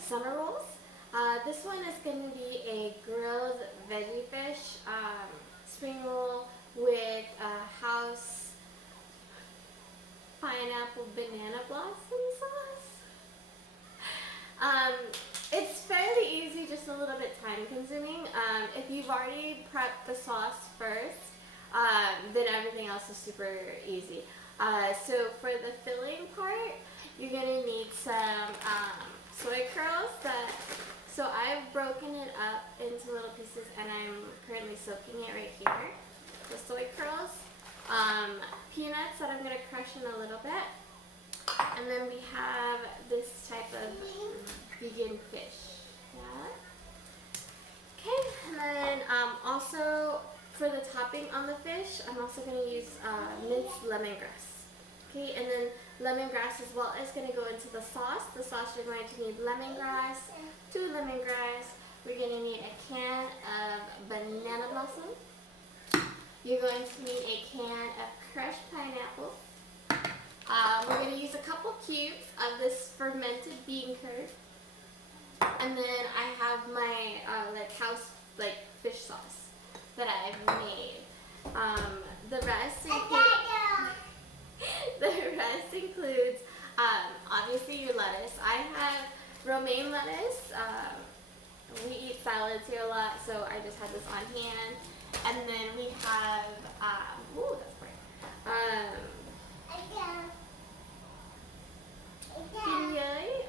summer rolls. This one is going to be a grilled veggie fish spring roll with house pineapple banana blossom sauce. It's fairly easy, just a little bit time consuming. If you've already prepped the sauce first, then everything else is super easy. So for the filling part, you're gonna need some soy curls. So I've broken it up into little pieces, and I'm currently soaking it right here. The soy curls, peanuts that I'm gonna crush in a little bit. And then we have this type of vegan fish. Yeah. Okay, and then also for the topping on the fish, I'm also going to use minced lemongrass. Okay, and then lemongrass as well is going to go into the sauce. The sauce you're going to need lemongrass, 2 lemongrass. We're going to need a can of banana blossom. You're going to need a can of crushed pineapple. We're going to use a couple cubes of this fermented bean curd, and then I have my house fish sauce that I've made. The rest includes obviously your lettuce. I have romaine lettuce. We eat salads here a lot, so I just had this on hand. And then we have that's great.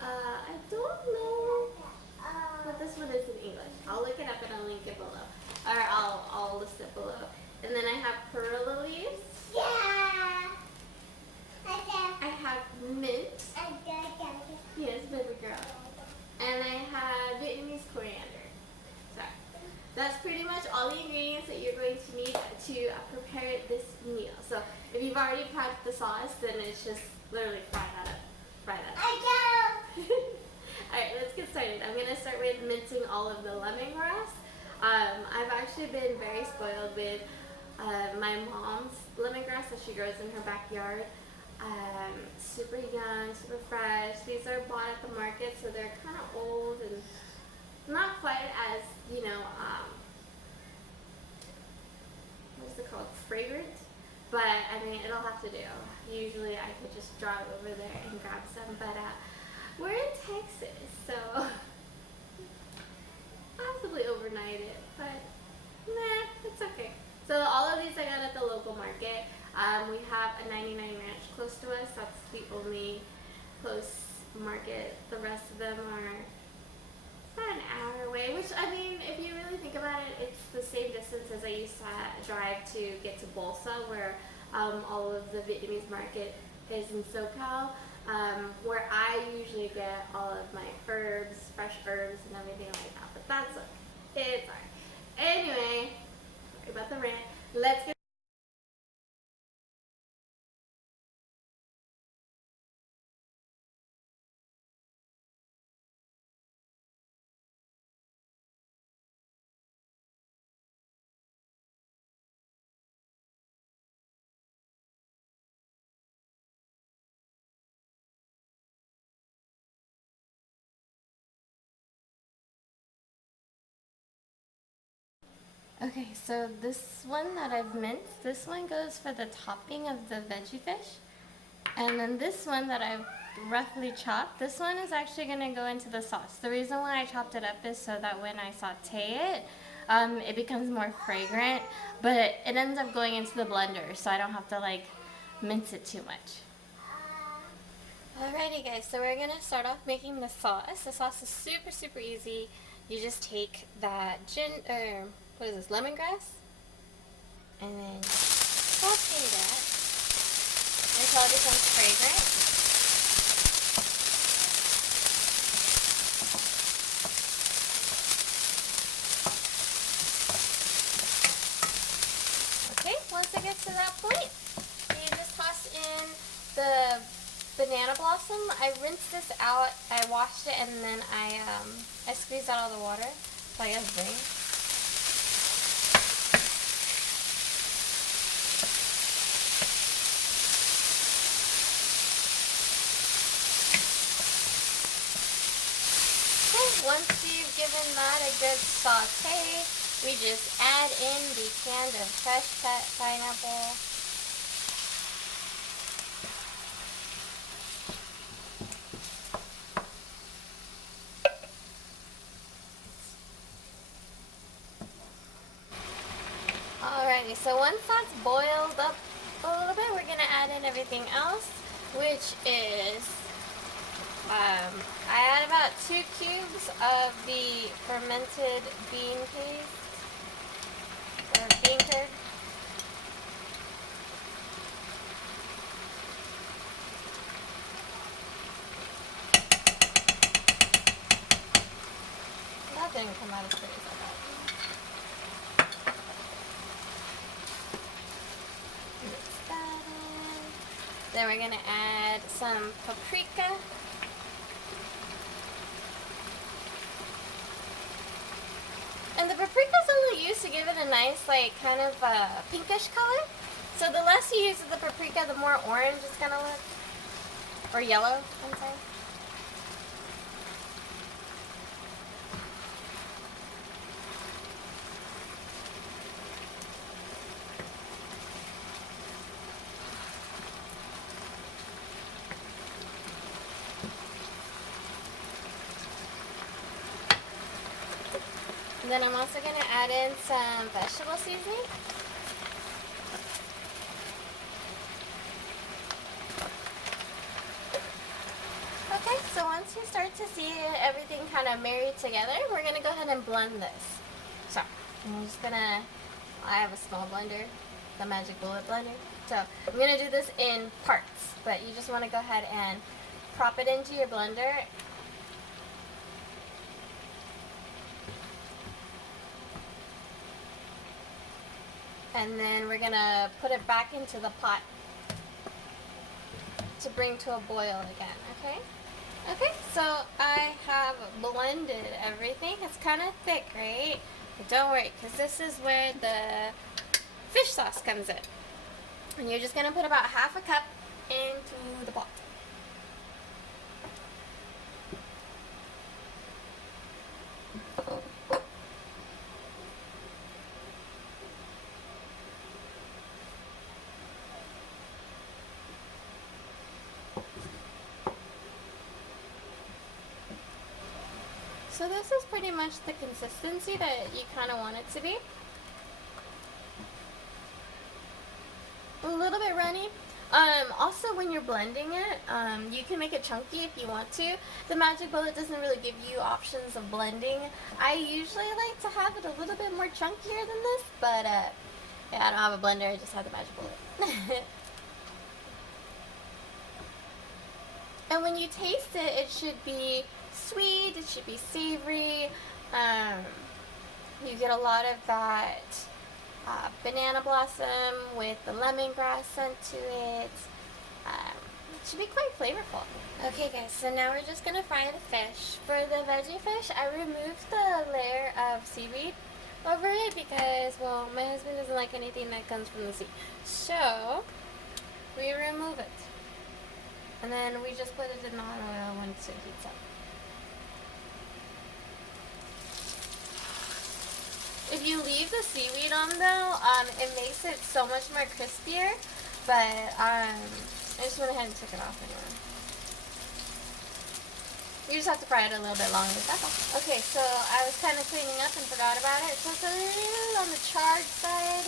I don't know what this one is in English. I'll look it up and I'll link it below. Or I'll list it below. And then I have Perilla Leaves. Yeah. I have mint. Yes, baby girl. And I have Vietnamese Coriander. So that's pretty much all the ingredients that you're going to need to prepare this meal. So if you've already prepped the sauce, then it's just literally fry that up. Alright, let's get started. I'm going to start with mincing all of the lemongrass. I've actually been very spoiled with my mom's lemongrass that she grows in her backyard. Super young, super fresh. These are bought at the market, so they're kind of old and not quite as, what's it called, fragrant. But, I mean, it'll have to do. Usually I could just drive over there and grab some, but we're in Texas, so possibly overnight it, but nah, it's okay. So all of these I got at the local market. We have a 99 Ranch close to us. That's the only close market. The rest of them are about an hour away, which, I mean, if you really think about it, it's the same distance as I used to drive to get to Bolsa, where all of the Vietnamese market is in SoCal, where I usually get all of my herbs, fresh herbs, and everything like that. But that's okay. It's alright. Anyway, sorry about the rant. Let's get Okay, so this one that I've minced, this one goes for the topping of the veggie fish. And then this one that I've roughly chopped, this one is actually going to go into the sauce. The reason why I chopped it up is so that when I saute it, it becomes more fragrant, but it ends up going into the blender, so I don't have to mince it too much. Alrighty guys, so we're going to start off making the sauce. The sauce is super, super easy. You just take that what is this, lemongrass? And then saute that until it becomes fragrant. Okay, once it gets to that point, you just toss in the banana blossom. I rinsed this out, I washed it, and then I squeezed out all the water, so I guess drain. good saute, we just add in the cans of fresh cut pineapple. Alrighty, so once that's boiled up a little bit, we're going to add in everything else, which is, I add about 2 cubes of the fermented bean paste, or bean curd. That didn't come out as pretty as I thought. Then we're going to add some paprika. And the paprika is only used to give it a nice, like, kind of pinkish color. So the less you use of the paprika, the more orange it's going to look. Or yellow, I'm sorry. And then I'm also going to add in some vegetable seasoning. Okay, so once you start to see everything kind of married together, we're going to go ahead and blend this. So, I'm just going to, I have a small blender, the Magic Bullet blender. So, I'm going to do this in parts, but you just want to go ahead and prop it into your blender. And then we're going to put it back into the pot to bring to a boil again, okay? Okay, so I have blended everything. It's kind of thick, right? But don't worry, because this is where the fish sauce comes in. And you're just going to put about half a cup into the pot. So this is pretty much the consistency that you kind of want it to be. A little bit runny. Also, when you're blending it, you can make it chunky if you want to. The Magic Bullet doesn't really give you options of blending. I usually like to have it a little bit more chunkier than this, but yeah, I don't have a blender, I just have the Magic Bullet. And when you taste it, it should be sweet, it should be savory. You get a lot of that banana blossom with the lemongrass scent to it. It should be quite flavorful. Okay guys, so now we're just going to fry the fish. For the veggie fish, I removed the layer of seaweed over it because, well, my husband doesn't like anything that comes from the sea. So, we remove it. And then we just put it in hot oil once it heats up. If you leave the seaweed on though, it makes it so much more crispier, but I just went ahead and took it off anyway. You just have to fry it a little bit longer, that's all. Okay, so I was kind of cleaning up and forgot about it, so it's a little on the charred side.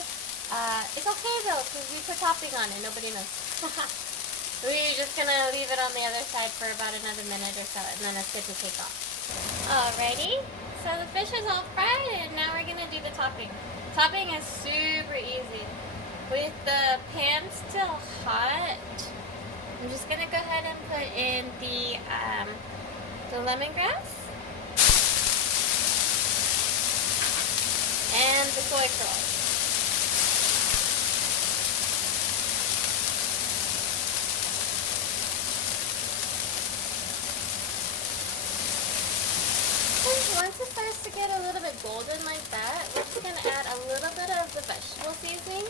It's okay though, because we put topping on it, nobody knows. We're just going to leave it on the other side for about another minute or so, and then it's good to take off. Alrighty, so the fish is all fried, and now we're going to do the topping. Topping is super easy. With the pan still hot, I'm just going to go ahead and put in the lemongrass and the soy curls. Once it starts to get a little bit golden like that, we're just going to add a little bit of the vegetable seasoning.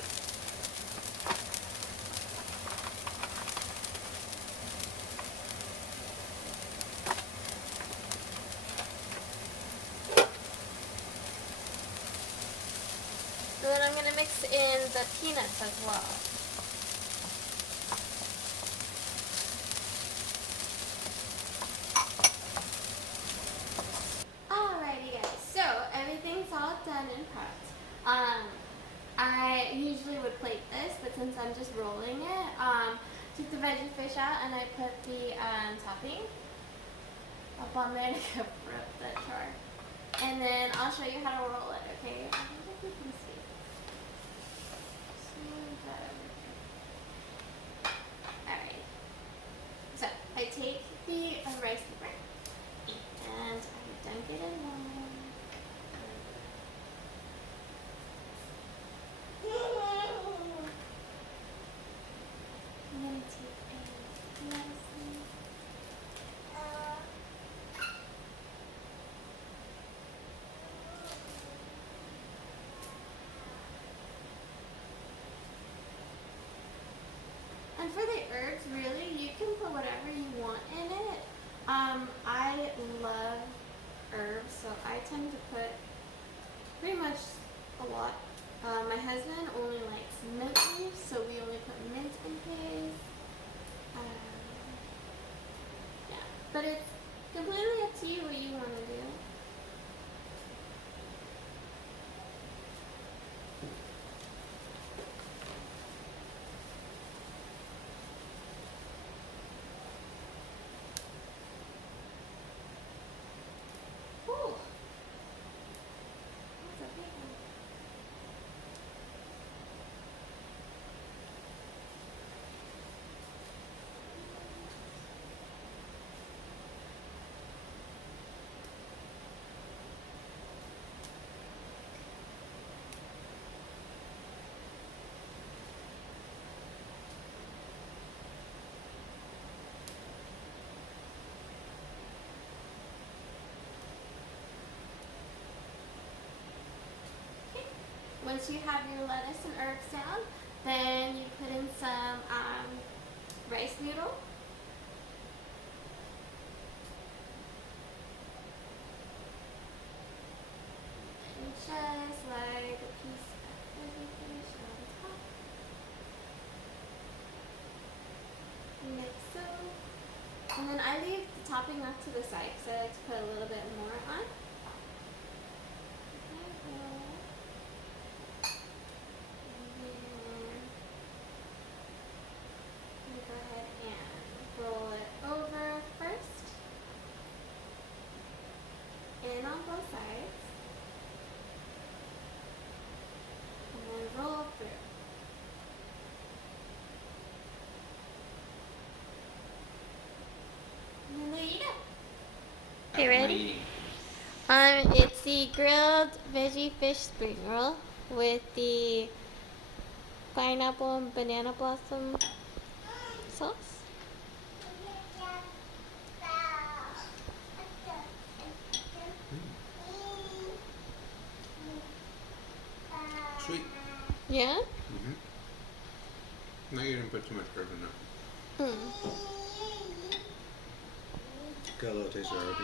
mix in the peanuts as well. Alrighty guys, so everything's all done and prepped. I usually would plate this, but since I'm just rolling it, took the veggie fish out and I put the topping up on there to cover up the char. And then I'll show you how to roll it, okay? I don't know if you can see. Alright. So, I take the rice paper and I dunk it in one. I'm going to take a medicine. And for the herbs, really, you can put whatever you want in it. I love herbs, so I tend to put pretty much a lot. My husband only likes mint leaves, so we only put mint in his. Yeah, but it's completely up to you what you want to do. Ooh. That's a big one. Once you have your lettuce and herbs down, then you put in some rice noodle. And just like a piece of veggie fish on top. Like so. And then I leave the topping off to the side because I like to put a little bit more on. Go ahead and roll it over first and on both sides, and then roll through. And then there you go. Okay, ready? It's the grilled veggie fish spring roll with the pineapple and banana blossom sauce. Sweet. Yeah? No, you didn't put too much herb in there. Got a little taste of herb.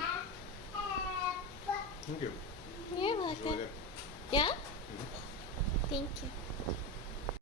Thank you. You're welcome. Really good. Yeah? Thank you.